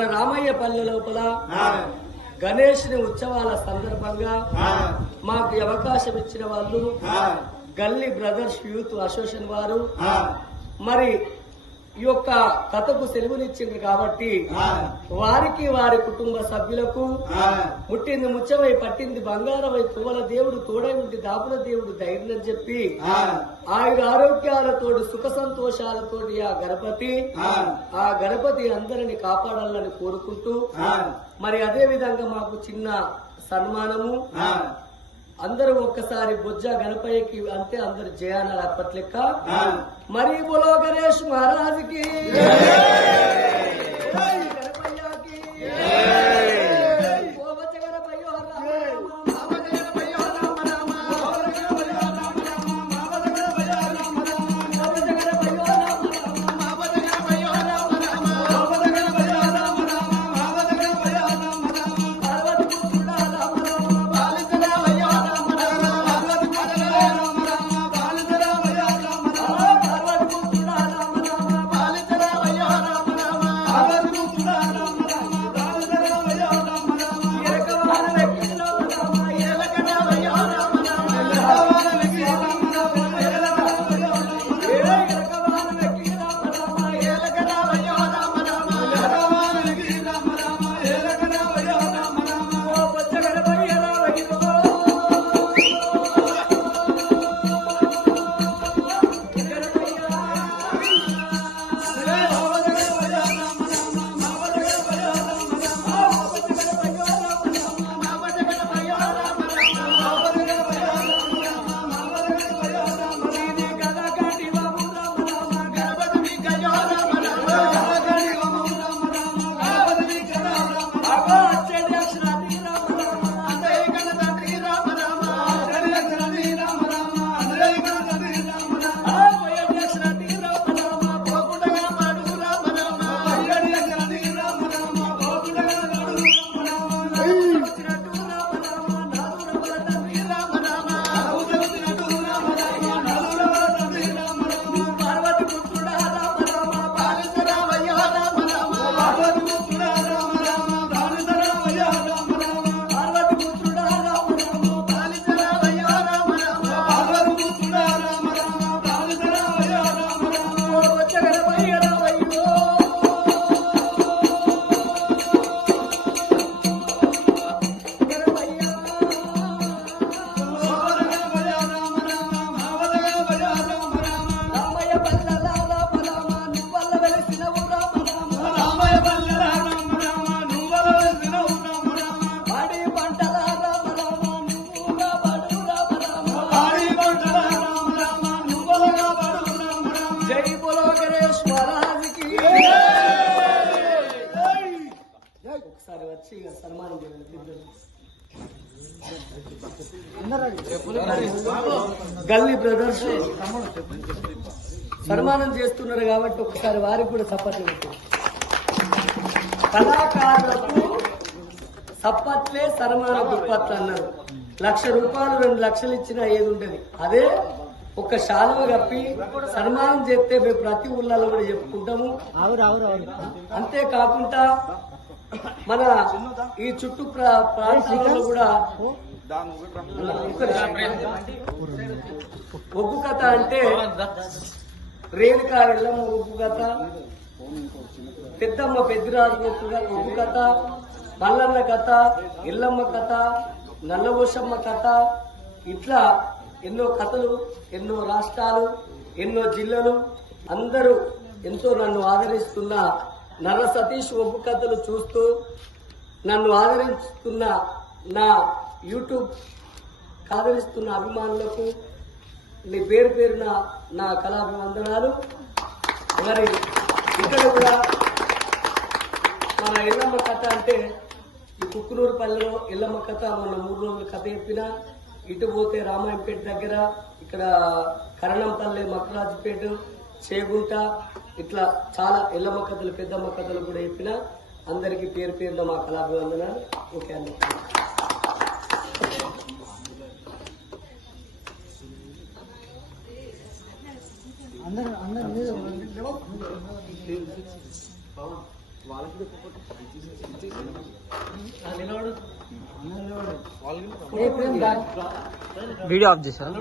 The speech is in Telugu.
మన రామయ్య పల్లె లోపల గణేష్ని ఉత్సవాల సందర్భంగా మాకు అవకాశం ఇచ్చిన వాళ్ళు గల్లీ బ్రదర్స్ యూత్ అసోసియేషన్ వారు మరి ఈ యొక్క కథకు సెలవునిచ్చింది కాబట్టి వారికి వారి కుటుంబ సభ్యులకు ముట్టింది ముచ్చవై పట్టింది బంగారమై తువల దేవుడు తోడై ఉండి దాపుల దేవుడు ధైర్యం చెప్పి ఆయుర ఆరోగ్యాలతోటి సుఖ సంతోషాలతోటి ఆ గణపతి ఆ. గణపతి అందరిని కాపాడాలని కోరుకుంటూ మరి అదే విధంగా మాకు చిన్న సన్మానము అందరూ ఒక్కసారి బొజ్జ గణపయ్యకి అంతే అందరు జయానాలు అప్పట్లెక్క మరి బోలో గణేష్ మహారాజుకి. గల్లీ బ్రదర్స్ సన్మానం చేస్తున్నారు కాబట్టి ఒకసారి వారికి కూడా సప్పట్లు కళాకారులకు సప్పట్లే సన్మాన దుప్పట్లు అన్నారు. లక్ష రూపాయలు రెండు లక్షలు ఇచ్చినా ఏది ఉండదు. అదే ఒక శాలువ కప్పి సన్మానం చేస్తే మేము ప్రతి ఊళ్ళలో కూడా చెప్పుకుంటాము. అంతేకాకుండా మన ఈ చుట్టూ ప్రా- ప్రాంతాలలో కూడా ఒగ్గు కథ అంటే రేణుకా ఎల్లమ్మ ఒగ్గు కథ. పెద్దమ్మ పెద్దిరాజు ఒగ్గు కథ. మల్లన్న కథ ఎల్లమ్మ కథ నల్లవోషమ్మ కథ. ఇట్లా ఎన్నో కథలు ఎన్నో రాష్ట్రాలు ఎన్నో జిల్లాలు అందరూ ఎంతో నన్ను ఆదరిస్తున్న నర సతీష్ ఒప్పు కథలు చూస్తూ నన్ను ఆదరిస్తున్న నా యూట్యూబ్ ఆదరిస్తున్న అభిమానులకు నీ పేరు పేరున నా కళాభివందనాలు. మరి ఇక్కడ కూడా మన ఎల్లమ్మ కథ అంటే ఈ కుక్కునూరు పల్లెలో ఎల్లమ్మ కథ మన మూడు రోజుల కథ చెప్పిన. ఇటు పోతే రామాయంపేట దగ్గర ఇక్కడ కరణంపల్లె మక్కరాజుపేట చేగుంట ఇట్లా చాలా ఎల్లమ్మ కథలు పెద్దమ్మ కథలు కూడా చెప్పిన అందరికీ పేరు పేరున మా కళాభివందనాలు. ఓకే అండి. వీడియో ఆఫ్ చేశారు?